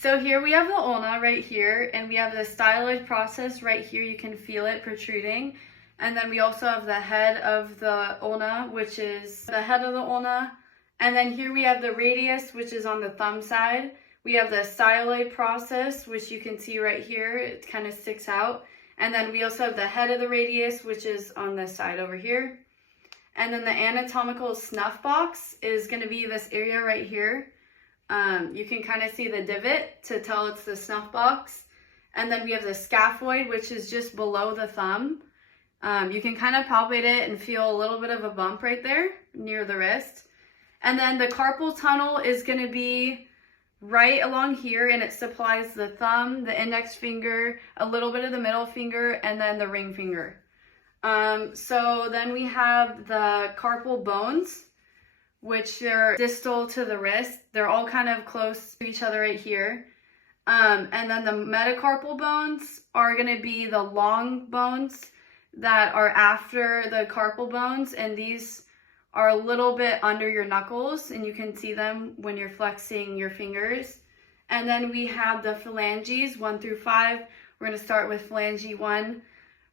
So here we have the ulna right here, and we have the styloid process right here. You can feel it protruding. And then we also have the head of the ulna, which is the head of the ulna. And then here we have the radius, which is on the thumb side. We have the styloid process, which you can see right here. It kind of sticks out. And then we also have the head of the radius, which is on this side over here. And then the anatomical snuff box is going to be this area right here. You can kind of see the divot to tell it's the snuff box. And then we have the scaphoid, which is just below the thumb. You can kind of palpate it and feel a little bit of a bump right there near the wrist. And then the carpal tunnel is going to be right along here, and it supplies the thumb, the index finger, a little bit of the middle finger, and then the ring finger. So then we have the carpal bones, which are distal to the wrist. They're all kind of close to each other right here. And then the metacarpal bones are going to be the long bones that are after the carpal bones, and these are a little bit under your knuckles, and you can see them when you're flexing your fingers. And then we have the phalanges 1 through 5. We're going to start with phalange 1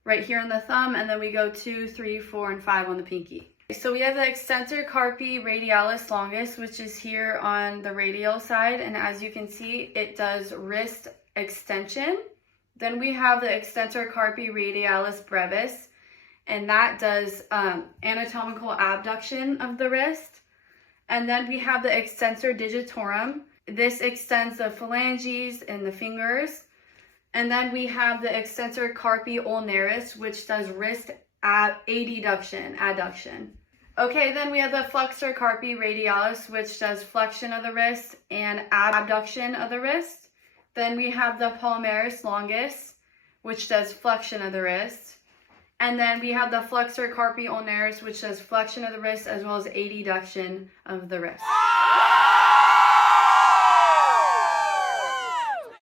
right here on the thumb, and then we go 2, 3, 4, and 5 on the pinky. So we have the extensor carpi radialis longus, which is here on the radial side, and as you can see, it does wrist extension. Then we have the extensor carpi radialis brevis, and that does anatomical abduction of the wrist. And then we have the extensor digitorum. This extends the phalanges and the fingers. And then we have the extensor carpi ulnaris, which does wrist adduction. Okay, then we have the flexor carpi radialis, which does flexion of the wrist and abduction of the wrist. Then we have the palmaris longus, which does flexion of the wrist. And then we have the flexor carpi ulnaris, which does flexion of the wrist as well as adduction of the wrist.